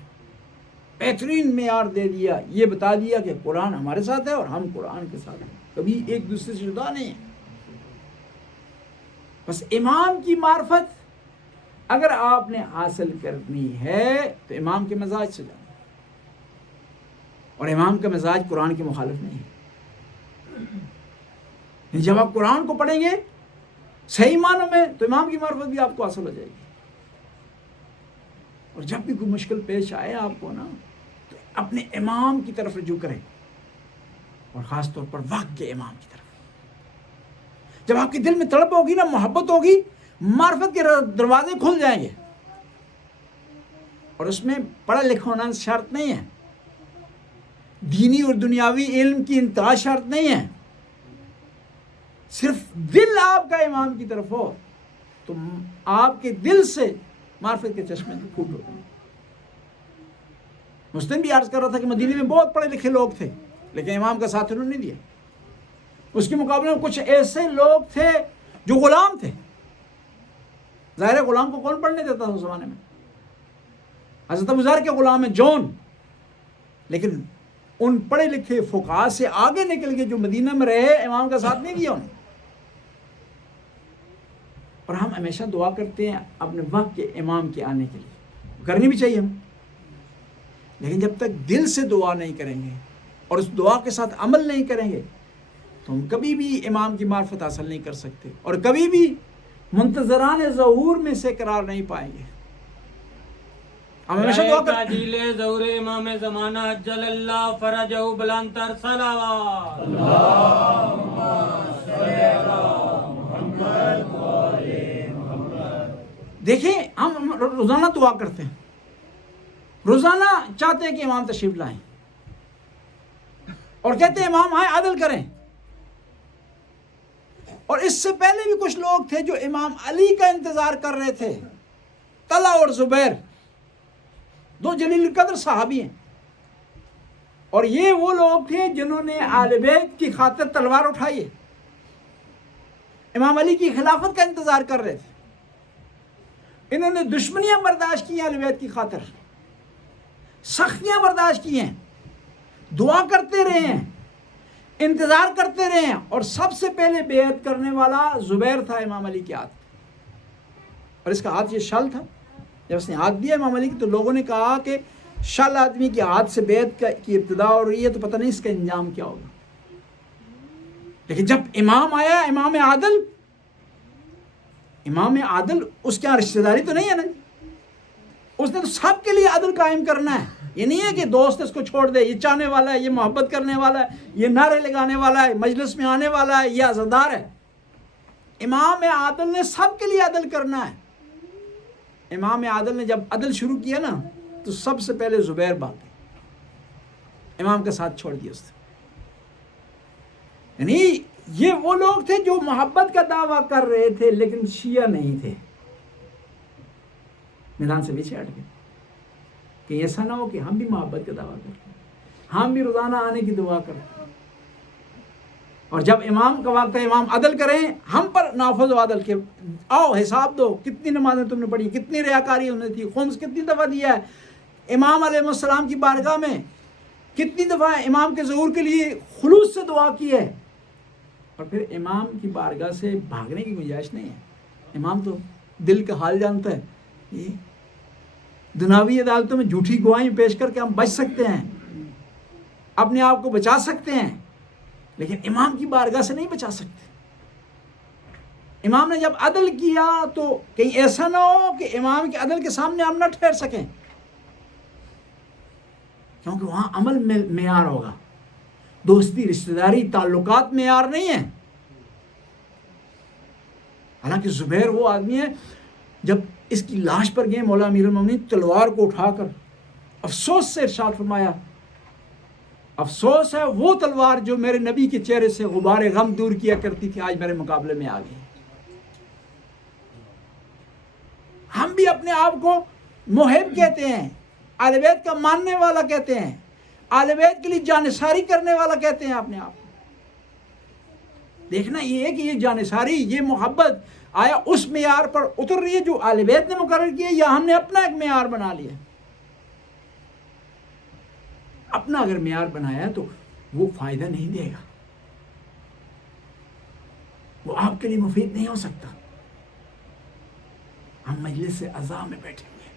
بہترین معیار دے دیا, یہ بتا دیا کہ قرآن ہمارے ساتھ ہے اور ہم قرآن کے ساتھ ہیں. کبھی ایک دوسرے سے جدا نہیں ہے. بس امام کی معرفت اگر آپ نے حاصل کرنی ہے تو امام کے مزاج سے جانا. اور امام کا مزاج قرآن کے مخالف نہیں ہے. جب آپ قرآن کو پڑھیں گے صحیح معنوں میں تو امام کی معرفت بھی آپ کو حاصل ہو جائے گی. اور جب بھی کوئی مشکل پیش آئے آپ کو نا تو اپنے امام کی طرف رجوع کریں, اور خاص طور پر وقت کے امام کی طرف. جب آپ کے دل میں تڑپ ہوگی نا, محبت ہوگی, معرفت کے دروازے کھل جائیں گے. اور اس میں پڑھا لکھا ہونا شرط نہیں ہے, دینی اور دنیاوی علم کی انتہا شرط نہیں ہے, صرف دل آپ کا امام کی طرف ہو تو آپ کے دل سے معرفت کے چشمے پھوٹ ہوتے ہیں. مسلم بھی عرض کر رہا تھا کہ مدینے میں بہت پڑھے لکھے لوگ تھے لیکن امام کا ساتھ انہوں نے نہیں دیا. اس کے مقابلے میں کچھ ایسے لوگ تھے جو غلام تھے. ظاہر ہے غلام کو کون پڑھنے دیتا تھا اس زمانے میں؟ حضرت ابو ذر کے غلام ہیں جون. لیکن ان پڑھے لکھے فقہاء سے آگے نکل کے جو مدینہ میں رہے, امام کا ساتھ نہیں دیا انہیں. اور ہم ہمیشہ دعا کرتے ہیں اپنے وقت کے امام کے آنے کے لیے, کرنی بھی چاہیے ہم. لیکن جب تک دل سے دعا نہیں کریں گے اور اس دعا کے ساتھ عمل نہیں کریں گے تو ہم کبھی بھی امام کی معرفت حاصل نہیں کر سکتے, اور کبھی بھی منتظران ظہور میں سے قرار نہیں پائیں گے. ہم ہمیشہ دعا کرتے ہیں تعجیل ظہور امام زمانہ عجل اللہ فرجہ بلندر صلوات. دیکھیں ہم روزانہ دعا کرتے ہیں, روزانہ چاہتے ہیں کہ امام تشریف لائیں, اور کہتے ہیں امام آئیں عدل کریں. اور اس سے پہلے بھی کچھ لوگ تھے جو امام علی کا انتظار کر رہے تھے, طلحہ اور زبیر, دو جلیل القدر صحابی ہیں. اور یہ وہ لوگ تھے جنہوں نے آل بیت کی خاطر تلوار اٹھائی ہے, امام علی کی خلافت کا انتظار کر رہے تھے. انہوں نے دشمنیاں برداشت کی ہیں اہل بیت کی خاطر, سختیاں برداشت کی ہیں, دعا کرتے رہے ہیں, انتظار کرتے رہے ہیں. اور سب سے پہلے بیعت کرنے والا زبیر تھا امام علی کے ہاتھ, اور اس کا ہاتھ یہ شل تھا. جب اس نے ہاتھ دیا امام علی کی تو لوگوں نے کہا کہ شل آدمی کے ہاتھ سے بیعت کی ابتدا ہو رہی ہے تو پتہ نہیں اس کا انجام کیا ہوگا. لیکن جب امام آیا, امام عادل, اس کے یہاں رشتہ داری تو نہیں ہے نا, اس نے تو سب کے لیے عدل قائم کرنا ہے. یہ نہیں ہے کہ دوست اس کو چھوڑ دے, یہ چاہنے والا ہے, یہ محبت کرنے والا ہے, یہ نعرے لگانے والا ہے, مجلس میں آنے والا ہے, یہ عزادار ہے. امام عادل نے سب کے لیے عدل کرنا ہے. امام عادل نے جب عدل شروع کیا نا تو سب سے پہلے زبیر بھاگے, امام کا ساتھ چھوڑ دیا اس نے. یعنی یہ وہ لوگ تھے جو محبت کا دعویٰ کر رہے تھے لیکن شیعہ نہیں تھے, میدان سے پیچھے ہٹ گئے. کہ ایسا نہ ہو کہ ہم بھی محبت کا دعویٰ کرتے ہیں, ہم بھی روزانہ آنے کی دعا کرتے ہیں, اور جب امام کا وقت ہے امام عدل کریں, ہم پر نافذ و عدل کے آؤ حساب دو, کتنی نمازیں تم نے پڑھی, کتنی ریاکاری انہوں نے تھی, خمس کتنی دفعہ دیا ہے, امام علیہ السلام کی بارگاہ میں کتنی دفعہ امام کے ظہور کے لیے خلوص سے دعا کی ہے. اور پھر امام کی بارگاہ سے بھاگنے کی گنجائش نہیں ہے. امام تو دل کا حال جانتا ہے. یہ دنیاوی عدالتوں میں جھوٹی گواہی پیش کر کے ہم بچ سکتے ہیں, اپنے آپ کو بچا سکتے ہیں, لیکن امام کی بارگاہ سے نہیں بچا سکتے. امام نے جب عدل کیا تو کہیں ایسا نہ ہو کہ امام کے عدل کے سامنے ہم نہ ٹھہر سکیں, کیونکہ وہاں عمل میں معیار ہوگا, دوستی رشتہ داری تعلقات معیار نہیں ہے. حالانکہ زبیر وہ آدمی ہے جب اس کی لاش پر گئے مولا امیر المومنین تلوار کو اٹھا کر افسوس سے ارشاد فرمایا, افسوس ہے وہ تلوار جو میرے نبی کے چہرے سے غبار غم دور کیا کرتی تھی, آج میرے مقابلے میں آ گئی. ہم بھی اپنے آپ کو محب کہتے ہیں, اہل بیت کا ماننے والا کہتے ہیں, اہل بیت کے لیے جانثاری کرنے والا کہتے ہیں اپنے آپ. دیکھنا یہ ہے کہ یہ جانثاری, یہ محبت آیا اس معیار پر اتر رہی ہے جو اہل بیت نے مقرر کیا, یا ہم نے اپنا ایک معیار بنا لیا. اپنا اگر معیار بنایا تو وہ فائدہ نہیں دے گا. وہ آپ کے لیے مفید نہیں ہو سکتا. ہم مجلس عزا میں بیٹھے ہوئے ہیں،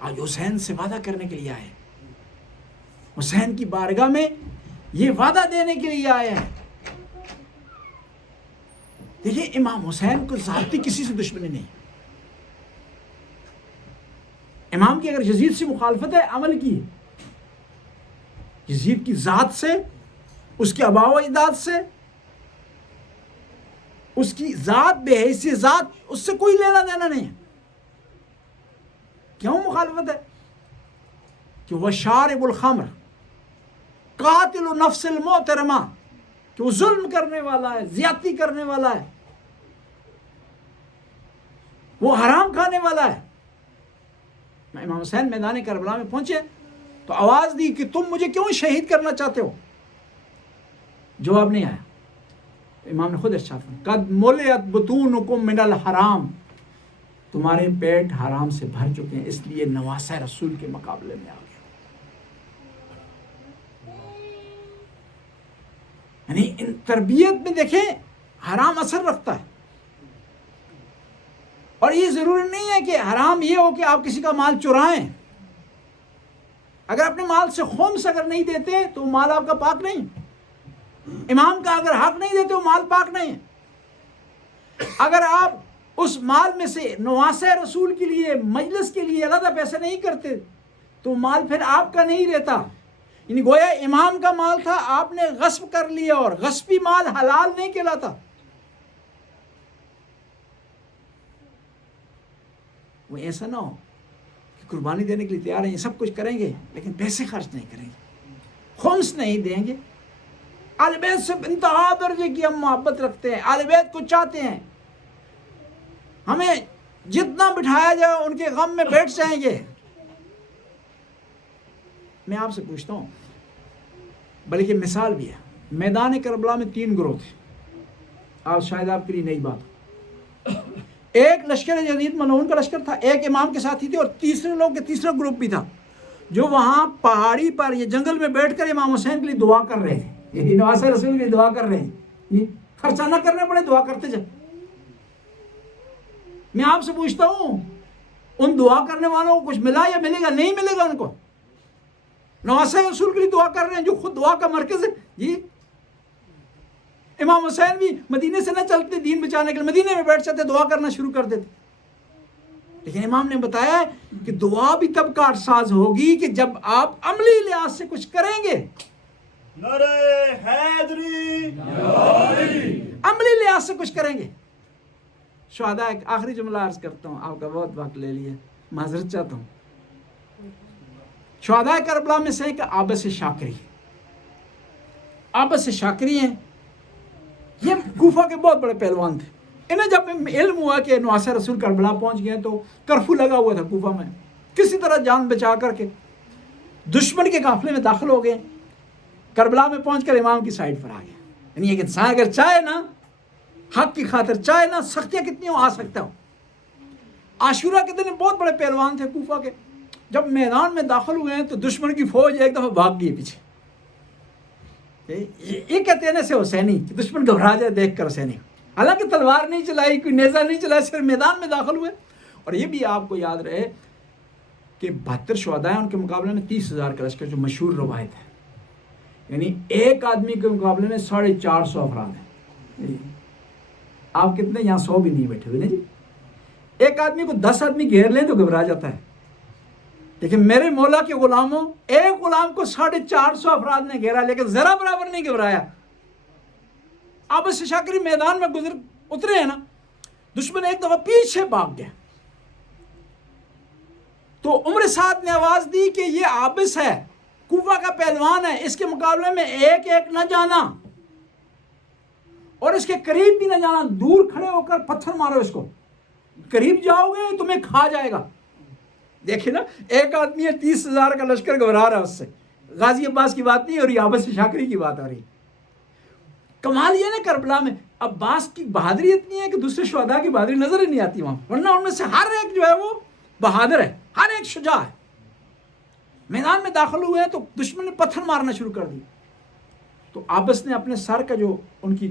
آج حسین سے وعدہ کرنے کے لیے آئے، حسین کی بارگاہ میں یہ وعدہ دینے کے لیے آئے ہیں. دیکھیے امام حسین کو ذاتی کسی سے دشمنی نہیں. امام کی اگر یزید سے مخالفت ہے، عمل کی، یزید کی ذات سے، اس کے آباء و اجداد سے، اس کی ذات بے حیثی ذات، اس سے کوئی لینا دینا نہیں ہے. کیوں مخالفت ہے؟ کہ وہ شارب الخمر قاتل نفس المحترمہ، کہ وہ ظلم کرنے والا ہے، زیادتی کرنے والا ہے، وہ حرام کھانے والا ہے. امام حسین میدان کربلا میں پہنچے تو آواز دی کہ تم مجھے کیوں شہید کرنا چاہتے ہو؟ جواب نہیں آیا. امام نے خود ارشاد فرمایا قد ملئت بطونکم من الحرام، تمہارے پیٹ حرام سے بھر چکے ہیں، اس لیے نواسہ رسول کے مقابلے میں آ گئے. یعنی ان تربیت میں دیکھیں حرام اثر رکھتا ہے. اور یہ ضروری نہیں ہے کہ حرام یہ ہو کہ آپ کسی کا مال چرائیں. اگر اپنے مال سے خمس اگر نہیں دیتے تو مال آپ کا پاک نہیں. امام کا اگر حق نہیں دیتے وہ مال پاک نہیں ہے. اگر آپ اس مال میں سے نواسہ رسول کے لیے، مجلس کے لیے علیحدہ پیسے نہیں کرتے تو مال پھر آپ کا نہیں رہتا. یعنی گویا امام کا مال تھا، آپ نے غصب کر لیا، اور غصبی مال حلال نہیں کہلاتا. وہ ایسا نہ ہو کہ قربانی دینے کے لیے تیار ہیں، یہ سب کچھ کریں گے لیکن پیسے خرچ نہیں کریں گے، خمس نہیں دیں گے. اہل بیت سے انتہا درجے کی ہم محبت رکھتے ہیں، اہل بیت کو چاہتے ہیں، ہمیں جتنا بٹھایا جائے ان کے غم میں بیٹھ جائیں گے. میں آپ سے پوچھتا ہوں، بلکہ مثال بھی ہے. میدان کربلا میں 3 گروہ تھے. آج شاید آپ کے لیے نئی بات. ایک لشکر جدید ملعون کا لشکر تھا، ایک امام کے ساتھی تھے، اور تیسرے لوگ کے تیسرا گروپ بھی تھا جو وہاں پہاڑی پر یا جنگل میں بیٹھ کر امام حسین کے لیے دعا کر رہے تھے. یعنی نواسہ رسول کے لیے دعا کر رہے ہیں، خرچہ نہ کرنے پڑے، دعا کرتے جائیں. میں آپ سے پوچھتا ہوں، ان دعا کرنے والوں کو کچھ ملا یا ملے گا؟ نہیں ملے گا ان کو. نواسہ رسول کے لیے دعا کر رہے ہیں جو خود دعا کا مرکز ہے. جی امام حسین بھی مدینے سے نہ چلتے دین بچانے کے لیے، مدینے میں بیٹھ جاتے، دعا کرنا شروع کر دیتے. لیکن امام نے بتایا کہ دعا بھی تب کارساز ہوگی کہ جب آپ عملی لحاظ سے کچھ کریں گے. نعرہ حیدری، عملی لحاظ سے کچھ کریں گے. شہداء، ایک آخری جملہ عرض کرتا ہوں، آپ کا بہت وقت لے لیا، معذرت چاہتا ہوں. شہداء کربلا میں سے ایک عابس شاکری. عابس شاکری ہیں، یہ کوفہ کے بہت بڑے پہلوان تھے. انہیں جب علم ہوا کہ نواسہ رسول کربلا پہنچ گئے تو کرفیو لگا ہوا تھا کوفہ میں، کسی طرح جان بچا کر کے دشمن کے قافلے میں داخل ہو گئے. کربلا میں پہنچ کر امام کی سائڈ پر آ گئے. یعنی ایک انسان اگر چاہے نا، حق کی خاطر چاہے نا، سختیاں کتنی ہو آ سکتا ہو. عاشورہ کے دن بہت بڑے پہلوان تھے کوفہ کے. جب میدان میں داخل ہوئے ہیں تو دشمن کی فوج ایک دفعہ بھاگ گئی پیچھے. یہ کہتے ہیں سے حسینی کہ دشمن گھبرا جائے دیکھ کر حسینی. حالانکہ تلوار نہیں چلائی، کوئی نیزہ نہیں چلایا، صرف میدان میں داخل ہوئے. اور یہ بھی آپ کو یاد رہے کہ 72 شہداء ہیں، ان کے مقابلے میں 30,000 کا لشکر، جو مشہور روایت ہے. یعنی ایک آدمی کے مقابلے میں 450 افراد ہیں. آپ کتنے یہاں 100 بھی نہیں بیٹھے ہوئے نا جی. ایک آدمی کو 10 آدمی گھیر لیں تو گھبرا جاتا ہے، لیکن میرے مولا کے غلاموں، ایک غلام کو 450 افراد نے گھیرا لیکن ذرا برابر نہیں گھبرایا. عابس شاکری میدان میں اترے ہیں نا، دشمن ایک دفعہ پیچھے بھاگ گیا تو عمر سعد نے آواز دی کہ یہ عابس ہے، کوفہ کا پہلوان ہے، اس کے مقابلے میں ایک ایک نہ جانا اور اس کے قریب بھی نہ جانا. دور کھڑے ہو کر پتھر مارو اس کو، قریب جاؤ گے تمہیں کھا جائے گا. دیکھیں نا، ایک آدمی ہے، 30,000 کا لشکر گھبرا رہا ہے اس سے. غازی عباس کی بات نہیں ہو رہی، عابس شاکری کی بات آ رہی. کمال یہ نا کربلا میں عباس کی بہادری اتنی ہے کہ دوسرے شہداء کی بہادری نظر ہی نہیں آتی وہاں، ورنہ ان میں سے ہر ایک جو ہے وہ بہادر ہے، ہر ایک شجاع ہے. میدان میں داخل ہوئے ہیں تو دشمن نے پتھر مارنا شروع کر دی. تو عابس نے اپنے سر کا جو ان کی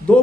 2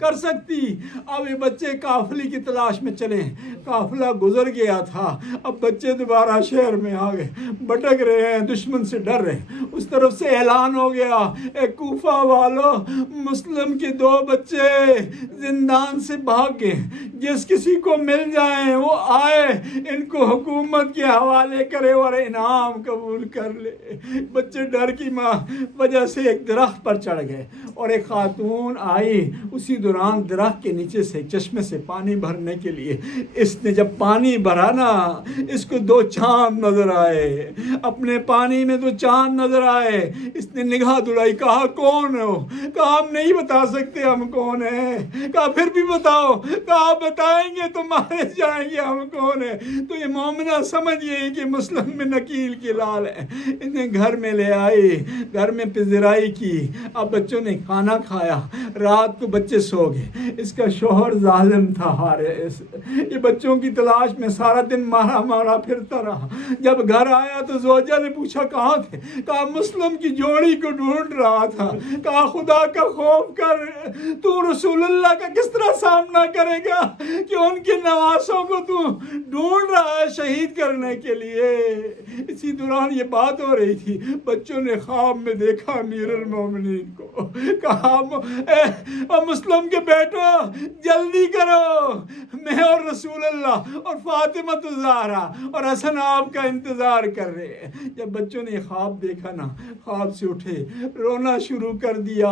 کر سکتی. اب یہ بچے قافلے کی تلاش میں چلے. قافلہ گزر گیا تھا, اب بچے دوبارہ شہر میں آ گئے, بھٹک رہے ہیں, دشمن سے ڈر رہے ہیں. اس طرف سے اعلان ہو گیا, اے کوفہ والو, مسلم کے 2 بچے زندان سے بھاگ گئے, جس کسی کو مل جائیں وہ آئے, ان کو حکومت کے حوالے کرے اور انعام قبول کر لے. بچے ڈر کی وجہ سے ایک درخت پر چڑھ گئے, اور ایک خاتون آئی. اسی دوران درخت کے نیچے سے چشمے سے پانی بھرنے کے لیے اس نے جب پانی بھرا نا, اس کو 2 چاند نظر آئے. اپنے پانی میں 2 چاند نظر آئے. اس نے نگاہ دوڑائی, کہا کون ہو؟ کہا ہم نہیں بتا سکتے ہم کون ہیں. کہا پھر بھی بتاؤ. کہا بتائیں گے تو مارے جائیں گے ہم کون ہیں. تو یہ مومنہ سمجھ گئی کہ مسلم میں نکیل کی لال ہے. انہیں گھر میں لے آئی, گھر میں پذیرائی کی. اب بچوں نے کھانا کھایا. رات کو بچے سو گئے. اس کا شوہر ظالم تھا حارث. یہ بچوں کی تلاش میں سارا دن مارا پھرتا رہا. جب گھر آیا تو زوجہ نے پوچھا کہاں تھے؟ کہا مسلم کی جوڑی کو ڈھونڈ رہا تھا. کہا خدا کا خوف کر, تو رسول اللہ کا کس طرح سامنا کرے گا کہ ان کے نواسوں کو تو ڈھونڈ رہا ہے شہید کرنے کے لیے. اسی دوران یہ بات ہو رہی تھی. بچوں نے خواب میں دیکھا امیر المومنین کو. کہا مسلم کے بیٹو جلدی کرو, میں اور رسول اللہ اور فاطمہ الزہرا اور حسن آپ کا انتظار کر رہے ہیں. جب بچوں نے خواب دیکھا نا, خواب سے اٹھے, رونا شروع کر دیا.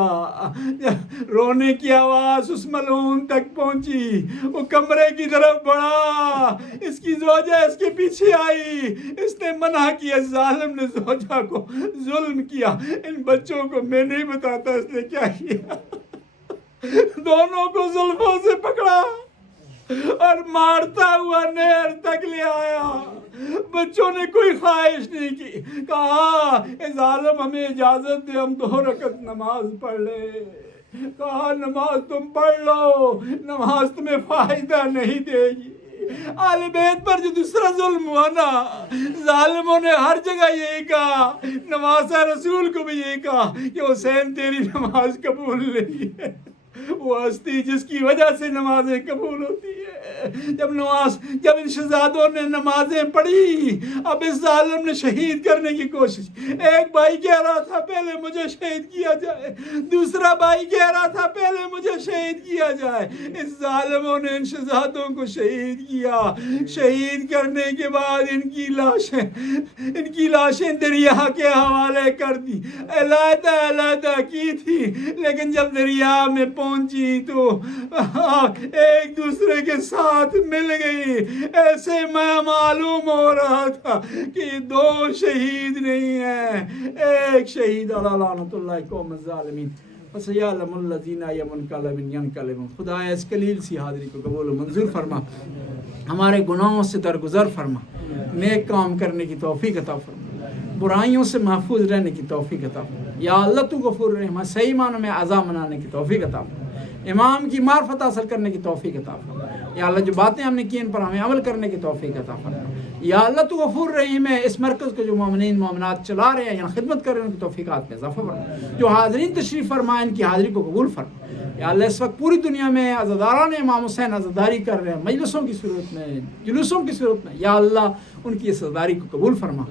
رونے کی آواز اس ملعون تک پہنچی. وہ کمرے کی طرف بڑھا, اس کی زوجہ اس کے پیچھے آئی. اس نے منع کیا, ظالم نے زوجہ کو ظلم کیا. ان بچوں کو میں نہیں بتاتا اس نے کیا کیا. دونوں کو زلفوں سے پکڑا اور مارتا ہوا نہر تک لے آیا. بچوں نے کوئی خواہش نہیں کی. کہا اے ظالم ہمیں اجازت دے, ہم 2 رکعت نماز پڑھ لیں. کہا نماز تم پڑھ لو, نماز تمہیں فائدہ نہیں دے گی. آل بیت پر جو دوسرا ظلم ہوا نا, ظالموں نے ہر جگہ یہی کہا, نواسہ رسول کو بھی یہی کہا کہ حسین تیری نماز قبول نہیں ہے. وہ ہستی جس کی وجہ سے نمازیں قبول ہوتی ہے. جب ان شہزادوں نے نمازیں پڑھی, اب اس ظالم نے شہید کرنے کی کوشش. ایک بھائی کہہ رہا تھا پہلے مجھے شہید کیا جائے, دوسرا بھائی کہہ رہا تھا پہلے مجھے شہید کیا جائے. اس ظالموں نے ان شہزادوں کو شہید کیا. شہید کرنے کے بعد ان کی لاشیں دریا کے حوالے کر دی. علیحدہ کی تھی, لیکن جب دریا میں پہنچی تو ایک دوسرے کے ساتھ مل گئی. ایسے میں معلوم ہو رہا تھا کہ یہ 2 شہید نہیں ہیں, ایک شہید. لعنت اللہ قوم الظالمین. فسیعلم الذین ینقلبون ینقلبون. خدا اس قلیل سی حاضری کو قبول و منظور فرما, ہمارے گناہوں سے درگزر فرما, نیک کام کرنے کی توفیق عطا فرما, برائیوں سے محفوظ رہنے کی توفیق عطا فرما. یا اللہ تو غفور رحیم, صحیح معنوں میں عزا منانے کی توفیق عطا فرما, امام کی معرفت حاصل کرنے کی توفیق عطا فرما. یا اللہ جو باتیں ہم نے کی ان پر ہمیں عمل کرنے کی توفیق عطا فرما. یا اللہ تو غفور رحیم ہے, اس مرکز کو جو مومنین مومنات چلا رہے ہیں یا خدمت کر رہے ہیں ان کی توفیقات میں اضافہ فرما. جو حاضرین تشریف فرما ان کی حاضری کو قبول فرما. یا اللہ اس وقت پوری دنیا میں عزاداران امام حسین عزاداری کر رہے ہیں, مجلسوں کی صورت میں, جلوسوں کی صورت میں. یا اللہ ان کی اس عزاداری کو قبول فرما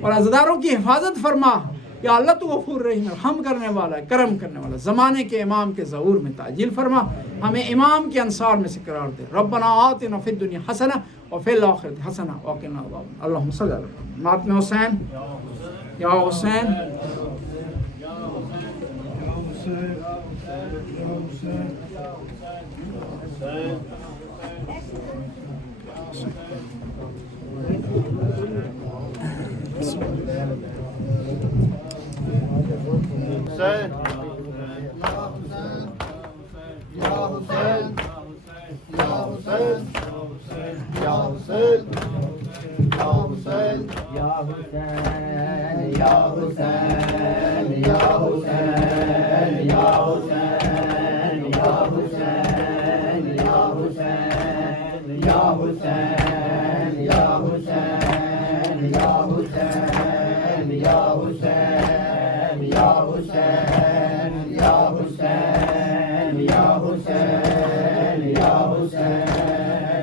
اور عزاداروں کی حفاظت فرما. یا اللہ تو غفور رحیم, رحم کرنے والا ہے, کرم کرنے والا. زمانے کے امام کے ظہور میں تعجیل فرما, ہمیں امام کے انصار میں سے قرار دے. ربنا آتنا فی الدنیا حسنہ وفی الآخرۃ حسنہ وقنا عذاب النار. اللہم صلی علی ماتم حسین. یا حسین یا حسین